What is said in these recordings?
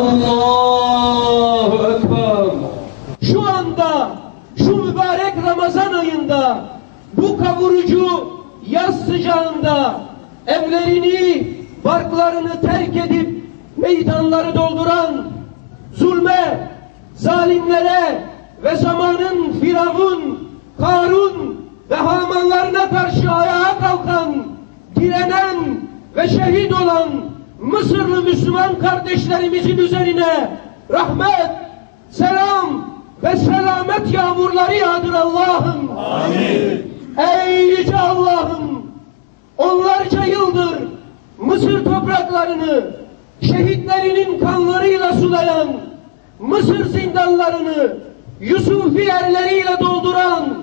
Allahu Ekber. Şu anda, şu mübarek Ramazan ayında, bu kavurucu yaz sıcağında evlerini, barklarını terk edip meydanları dolduran zulme, zalimlere ve zamanın Firavun, Karun ve Hamanlarına karşı ayağa kalkan, direnen ve şehit olan Mısırlı Müslüman kardeşlerimizin üzerine rahmet, selam ve selamet yağmurları yağdır Allah'ım. Amin. Ey yüce Allah'ım, onlarca yıldır Mısır topraklarını şehitlerinin kanlarıyla sulayan, Mısır zindanlarını Yusufi erleriyle dolduran,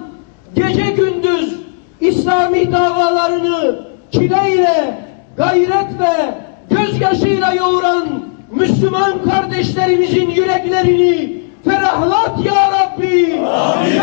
gece gündüz İslami davalarını çileyle, gayret ve gözyaşıyla yoğuran Müslüman kardeşlerimizin yüreklerini ferahlat ya Rabbi. Amin.